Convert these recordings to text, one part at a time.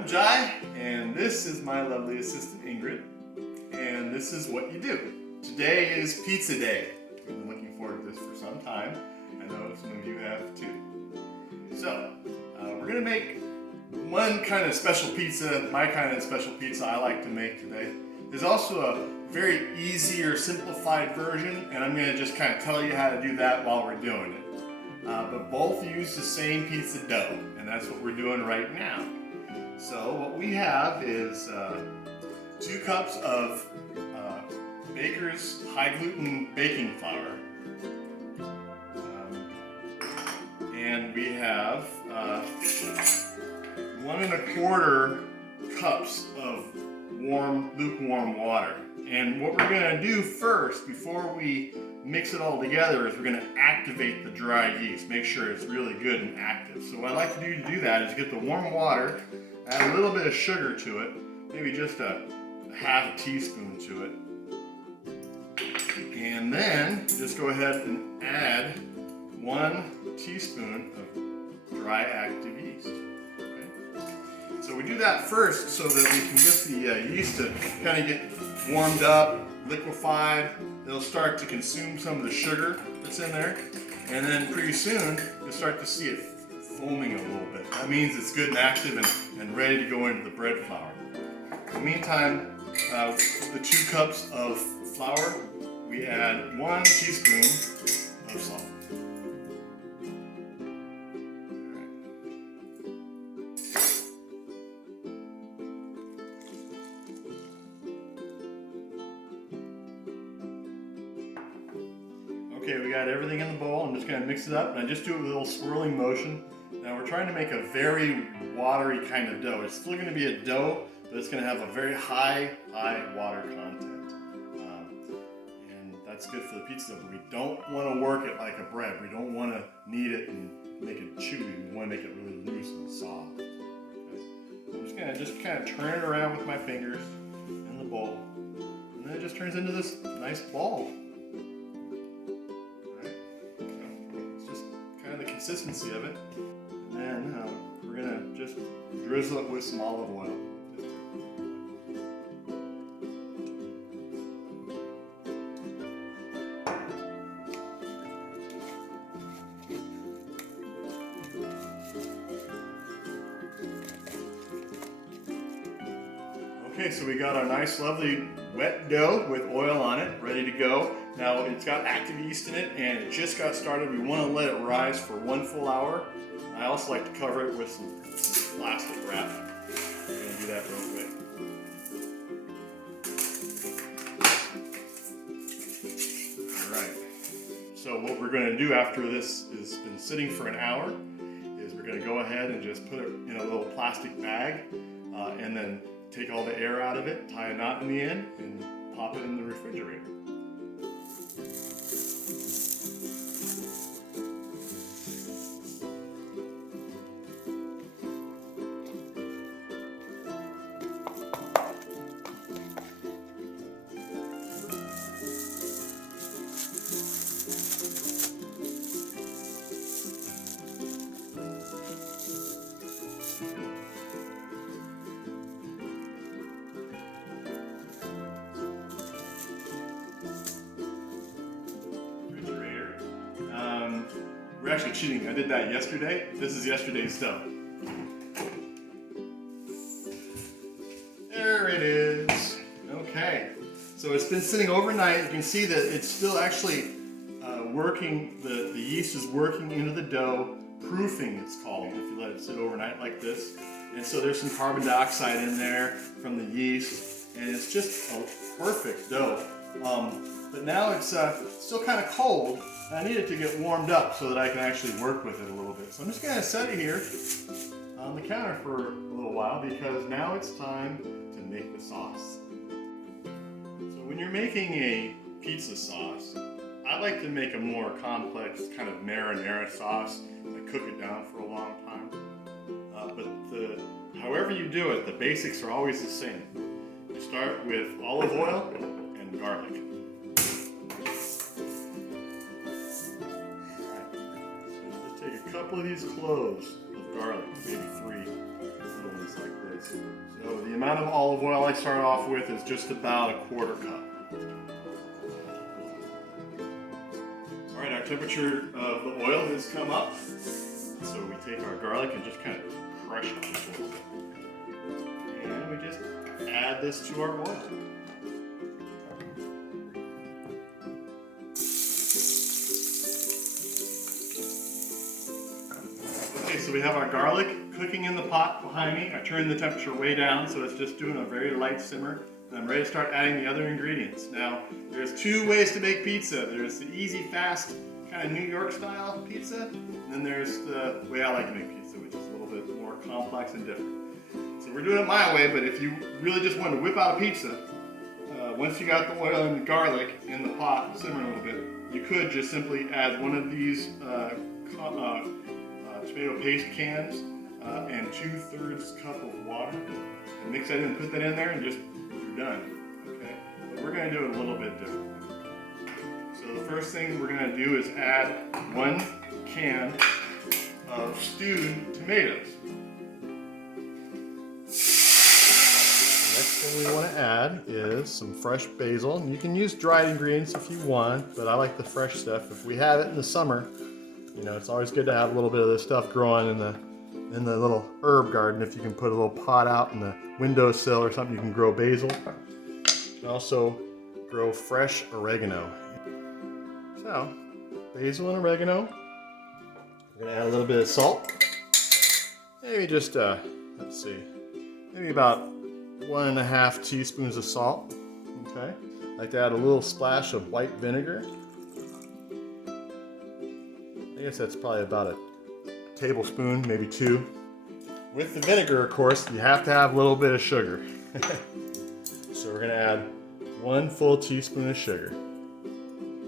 I'm Jai, and this is my lovely assistant Ingrid, and this is what you do. Today is pizza day. We've been looking forward to this for some time. I know some of you have too. So, we're gonna make one kind of special pizza, my kind of special pizza I like to make today. There's also a very easy or simplified version, and I'm gonna just kind of tell you how to do that while we're doing it. But both use the same pizza dough, and that's what we're doing right now. So what we have is 2 cups of Baker's high gluten baking flour, and we have 1 1/4 cups of lukewarm water. And what we're going to do first, before we mix it all together, is we're going to activate the dry yeast. Make sure it's really good and active. So what I like to do that is get the warm water, add a little bit of sugar to it, maybe just a half a teaspoon to it. And then just go ahead and add 1 teaspoon of dry active yeast. Okay. So we do that first so that we can get the yeast to kind of get warmed up, liquefied. It'll start to consume some of the sugar that's in there, and then pretty soon you'll start to see it foaming a little bit. That means it's good and active and ready to go into the bread flour. In the meantime, the 2 cups of flour, we add 1 teaspoon of salt. Okay, we got everything in the bowl. I'm just going to mix it up, and I just do it with a little swirling motion. Now we're trying to make a very watery kind of dough. It's still going to be a dough, but it's going to have a very high water content. And that's good for the pizza, but we don't want to work it like a bread. We don't want to knead it and make it chewy. We want to make it really loose and soft. Okay. I'm just going to kind of turn it around with my fingers in the bowl, and then it just turns into this nice ball. Consistency of it, and then we're gonna just drizzle it with some olive oil. Okay, so we got our nice lovely wet dough with oil on it, ready to go. Now it's got active yeast in it and it just got started. We want to let it rise for 1 full hour. I also like to cover it with some plastic wrap. We're going to do that real quick. Alright, so what we're going to do after this has been sitting for an hour is we're going to go ahead and just put it in a little plastic bag and then take all the air out of it, tie a knot in the end, and pop it in the refrigerator. We're actually cheating. I did that yesterday. This is yesterday's dough. There it is. Okay. So it's been sitting overnight. You can see that it's still actually working. The yeast is working into the dough. Proofing, it's called, if you let it sit overnight like this. And so there's some carbon dioxide in there from the yeast. And it's just a perfect dough. But now it's still kind of cold. I need it to get warmed up so that I can actually work with it a little bit. So I'm just going to set it here on the counter for a little while because now it's time to make the sauce. So when you're making a pizza sauce, I like to make a more complex kind of marinara sauce. I cook it down for a long time. But however you do it, the basics are always the same. You start with olive oil and garlic. Take a couple of these cloves of garlic, maybe 3 little ones like this. So the amount of olive oil I start off with is just about a 1/4 cup. All right, our temperature of the oil has come up. So we take our garlic and just kind of crush it just a little bit. And we just add this to our oil. Okay, so we have our garlic cooking in the pot behind me. I turned the temperature way down, so it's just doing a very light simmer. And I'm ready to start adding the other ingredients. Now, there's 2 ways to make pizza. There's the easy, fast, kind of New York style pizza, and then there's the way I like to make pizza, which is a little bit more complex and different. So we're doing it my way, but if you really just want to whip out a pizza, once you got the oil and the garlic in the pot simmering a little bit, you could just simply add one of these tomato paste cans and 2/3 cup of water, and mix that in and put that in there, and you're done. Okay, but we're going to do it a little bit differently. So the first thing we're going to do is add 1 can of stewed tomatoes. The next thing we want to add is some fresh basil. You can use dried ingredients if you want, but I like the fresh stuff. If we have it in the summer, you know, it's always good to have a little bit of this stuff growing in the little herb garden. If you can put a little pot out in the windowsill or something, you can grow basil. You can also grow fresh oregano. So, basil and oregano. We're gonna add a little bit of salt. Maybe just, let's see, maybe about 1½ teaspoons of salt. Okay. I like to add a little splash of white vinegar. I guess that's probably about a tablespoon, maybe 2. With the vinegar, of course, you have to have a little bit of sugar. So we're gonna add 1 full teaspoon of sugar.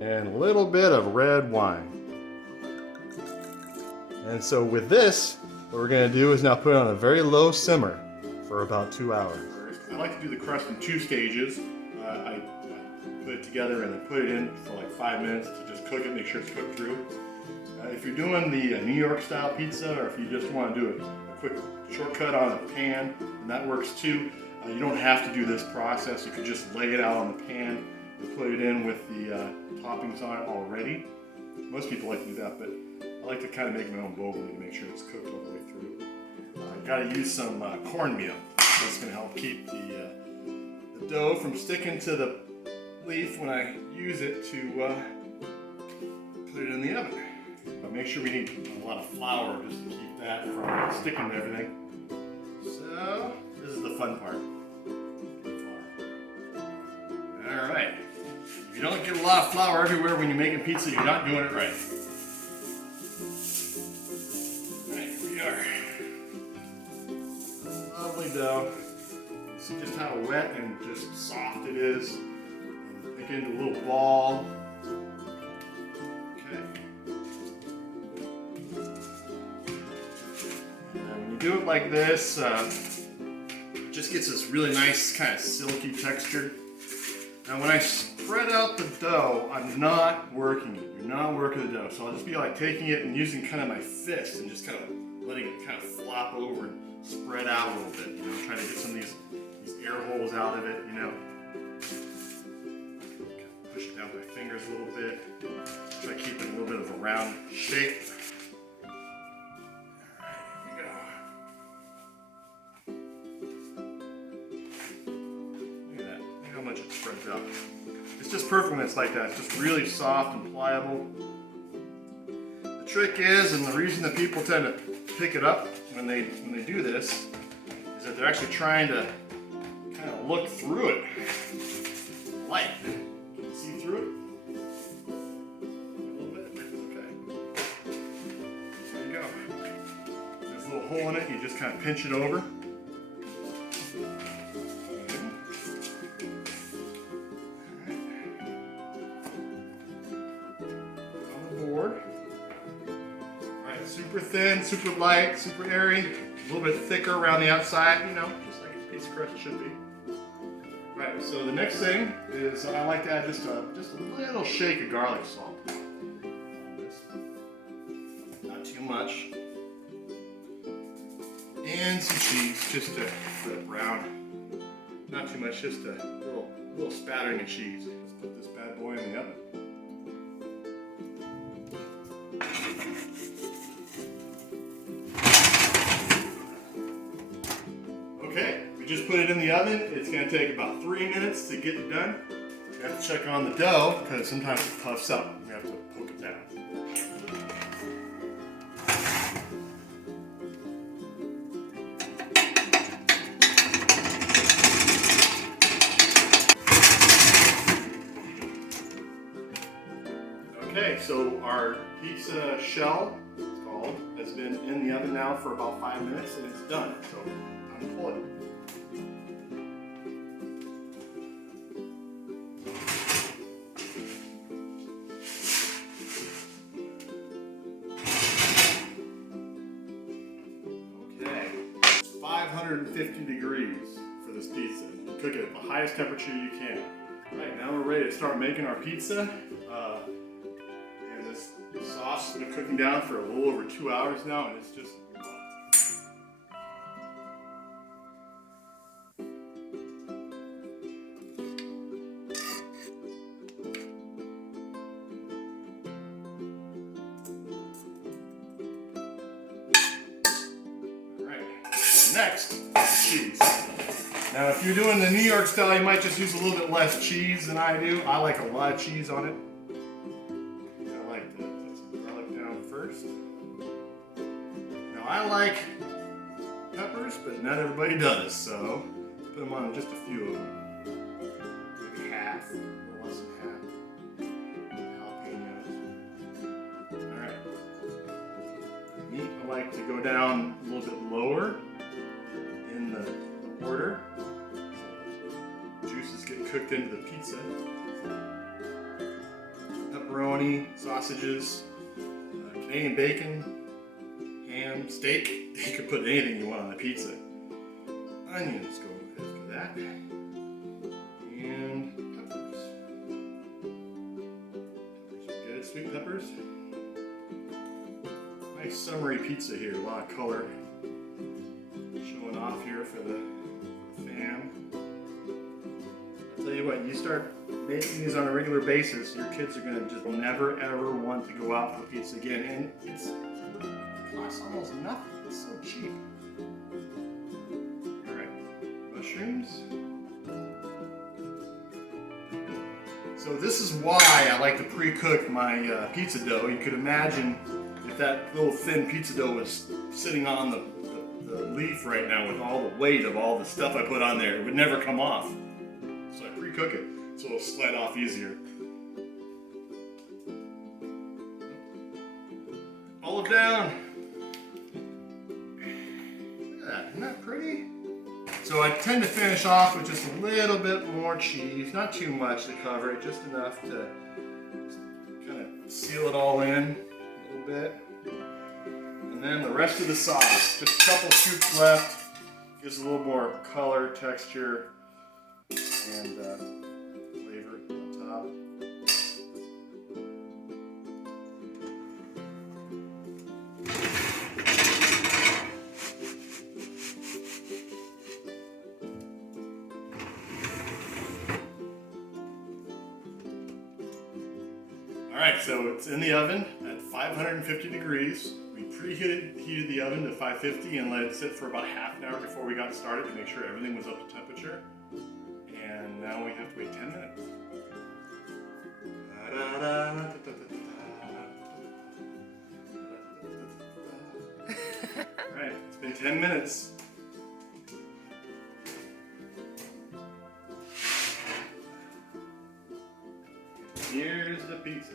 And a little bit of red wine. And so with this, what we're going to do is now put it on a very low simmer for about 2 hours. I like to do the crust in 2 stages. I put it together and then put it in for like 5 minutes to just cook it, make sure it's cooked through. If you're doing the New York style pizza, or if you just want to do a quick shortcut on a pan, and that works too, you don't have to do this process. You could just lay it out on the pan and put it in with the toppings on it already. Most people like to do that, but I like to kind of make my own bogey to make sure it's cooked all the way through. You got to use some cornmeal. That's going to help keep the dough from sticking to the leaf when I use it to put it in the oven. But make sure we need a lot of flour just to keep that from sticking to everything. So this is the fun part. All right. If you don't get a lot of flour everywhere when you're making pizza, you're not doing it right. All right, here we are. Lovely dough. See just how wet and just soft it is. And make it into a little ball. Okay. And when you do it like this, it just gets this really nice kind of silky texture. Now when I spread out the dough, I'm not working it. You're not working the dough. So I'll just be like taking it and using kind of my fist and just kind of letting it kind of flop over and spread out a little bit, you know, trying to get some of these air holes out of it, you know. Push it down with my fingers a little bit. Try to keep it a little bit of a round shape. It spreads out. It's just perfect when it's like that. It's just really soft and pliable. The trick is, and the reason that people tend to pick it up when they do this, is that they're actually trying to kind of look through it. Light. Can you see through it? A little bit. Okay. There you go. There's a little hole in it. You just kind of pinch it over. Super thin, super light, super airy, a little bit thicker around the outside, you know, just like a piece of crust should be. Right, so the next thing is I like to add just a little shake of garlic salt. Not too much. And some cheese, just to let it brown. Not too much, just a little spattering of cheese. Let's put this bad boy in the oven. Okay, we just put it in the oven. It's gonna take about 3 minutes to get it done. We have to check on the dough because sometimes it puffs up. We have to poke it down. Okay, so our pizza shell, it's called, has been in the oven now for about 5 minutes and it's done. So unpull it. Okay, 550 degrees for this pizza. Cook it at the highest temperature you can. All right, now we're ready to start making our pizza. The sauce has been cooking down for a little over 2 hours now, and it's just alright. Next, cheese. Now if you're doing the New York style, you might just use a little bit less cheese than I do. I like a lot of cheese on it. I like peppers, but not everybody does, so put them on just a few of them. Maybe half, a little less than half. Jalapenos. Alright. Meat, I like to go down a little bit lower in the order. So juices get cooked into the pizza. Pepperoni, sausages, Canadian bacon, ham, steak. You can put anything you want on the pizza. Onions go after that. And peppers. Peppers are good, sweet peppers. Nice summery pizza here, a lot of color. Showing off here for the fam. I'll tell you what, you start making these on a regular basis, your kids are gonna just never ever want to go out for pizza again. And it costs almost nothing. It's so cheap. Alright, mushrooms. So this is why I like to pre-cook my pizza dough. You could imagine if that little thin pizza dough was sitting on the leaf right now with all the weight of all the stuff I put on there, it would never come off. So I pre-cook it so it'll slide off easier. Olive down. Isn't that pretty? So I tend to finish off with just a little bit more cheese, not too much to cover it, just enough to kind of seal it all in a little bit. And then the rest of the sauce, just a couple scoops left, gives a little more color, texture, and flavor on top. Alright, so it's in the oven at 550 degrees. We preheated the oven to 550 and let it sit for about half an hour before we got started to make sure everything was up to temperature. And now we have to wait 10 minutes. Alright, it's been 10 minutes. Here's the pizza.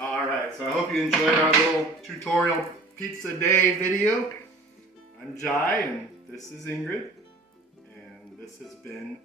Alright, so I hope you enjoyed our little tutorial pizza day video. I'm Jai and this is Ingrid, and this has been